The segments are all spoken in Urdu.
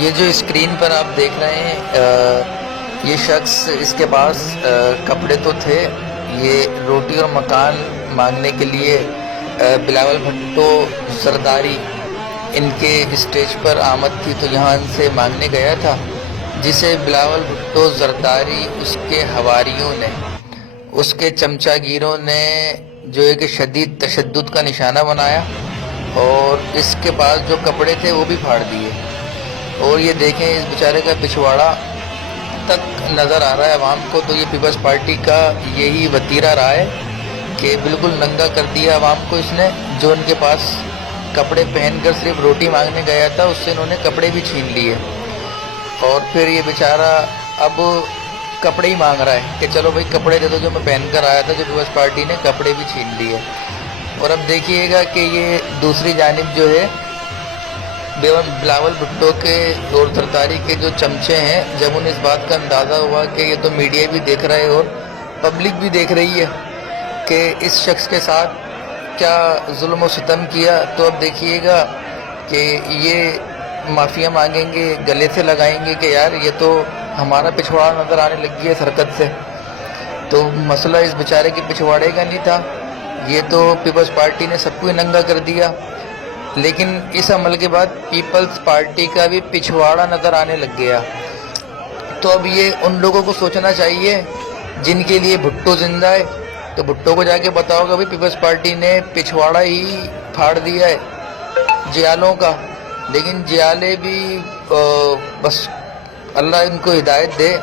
یہ جو اسکرین پر آپ دیکھ رہے ہیں یہ شخص، اس کے پاس کپڑے تو تھے، یہ روٹی اور مکان مانگنے کے لیے بلاول بھٹو زرداری ان کے اسٹیج پر آمد تھی، تو یہاں ان سے مانگنے گیا تھا، جسے بلاول بھٹو زرداری اس کے حواریوں نے، اس کے چمچہ گیروں نے جو ہے کہ شدید تشدد کا نشانہ بنایا اور اس کے پاس جو کپڑے تھے وہ بھی پھاڑ دیے۔ اور یہ دیکھیں اس بیچارے کا پچھواڑا تک نظر آ رہا ہے عوام کو، تو یہ پیپلز پارٹی کا یہی وتیرہ رہا ہے کہ بالکل ننگا کر دیا عوام کو اس نے۔ جو ان کے پاس کپڑے پہن کر صرف روٹی مانگنے گیا تھا، اس سے انہوں نے کپڑے بھی چھین لیے، اور پھر یہ بیچارہ اب کپڑے ہی مانگ رہا ہے کہ چلو بھائی کپڑے دے دو جو میں پہن کر آیا تھا، جو پیپلز پارٹی نے کپڑے بھی چھین لیے۔ اور اب دیکھیے گا کہ یہ دوسری جانب جو ہے بلاول بھٹو کے اور زرداری کے جو چمچے ہیں، جب انہیں اس بات کا اندازہ ہوا کہ یہ تو میڈیا بھی دیکھ رہا ہے اور پبلک بھی دیکھ رہی ہے کہ اس شخص کے ساتھ کیا ظلم و ستم کیا، تو اب دیکھیے گا کہ یہ معافیاں مانگیں گے، گلے سے لگائیں گے کہ یار یہ تو ہمارا پچھواڑا نظر آنے لگ گیا اس حرکت سے۔ تو مسئلہ اس بیچارے کے پچھواڑے کا نہیں تھا، یہ تو پیپلز پارٹی نے سب کو ہی ننگا کر دیا، لیکن اس عمل کے بعد پیپلز پارٹی کا بھی پچھواڑا نظر آنے لگ گیا۔ تو اب یہ ان لوگوں کو سوچنا چاہیے جن کے لیے بھٹو زندہ ہے، تو بھٹو کو جا کے بتاؤ گا بھائی پیپلز پارٹی نے پچھواڑا ہی پھاڑ دیا ہے جیالوں کا، لیکن جیالے بھی بس اللہ ان کو ہدایت دے،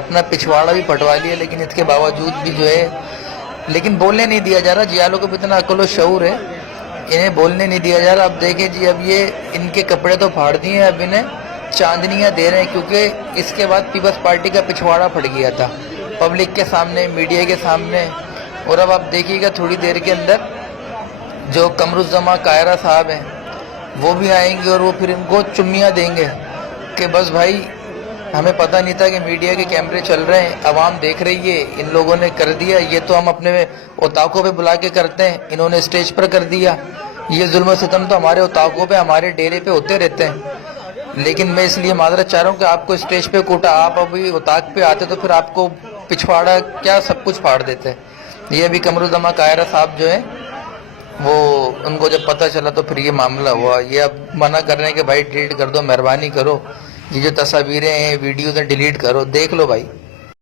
اپنا پچھواڑا بھی پھٹوا لیا، لیکن اس کے باوجود بھی جو ہے لیکن بولنے نہیں دیا جا رہا۔ جیالوں کو بھی اتنا عقل و شعور ہے، انہیں بولنے نہیں دیا جا رہا۔ اب دیکھیں جی، اب یہ ان کے کپڑے تو پھاڑ دیے ہیں، اب انہیں چاندنیاں دے رہے ہیں، کیونکہ اس کے بعد پیپلز پارٹی کا پچھواڑا پھٹ گیا تھا پبلک کے سامنے، میڈیا کے سامنے۔ اور اب آپ دیکھیے گا تھوڑی دیر کے اندر جو قمرالزماں قاہرہ صاحب ہیں وہ بھی آئیں گے اور وہ پھر ان کو چمیاں دیں گے کہ بس بھائی ہمیں پتہ نہیں تھا کہ میڈیا کے کیمرے چل رہے ہیں، عوام دیکھ رہی ہے، ان لوگوں نے کر دیا، یہ تو ہم اپنے اوطاقوں پہ بلا کے کرتے ہیں، انہوں نے اسٹیج پر کر دیا۔ یہ ظلم و ستم تو ہمارے اوطاقوں پہ، ہمارے ڈیرے پہ ہوتے رہتے ہیں، لیکن میں اس لیے معذرت چاہ رہا ہوں کہ آپ کو اسٹیج پہ کوٹا، آپ ابھی اوطاق پہ آتے تو پھر آپ کو پچھواڑا کیا سب کچھ پھاڑ دیتے۔ یہ ابھی قمرالزماں قاہرہ صاحب جو ہیں وہ ان کو جب پتہ چلا تو پھر یہ معاملہ ہوا، یہ اب منع کر رہے ہیں کہ بھائی ڈیلیٹ کر دو، مہربانی کرو، یہ جو تصاویریں ہیں، ویڈیوز ہیں، ڈیلیٹ کرو، دیکھ لو بھائی۔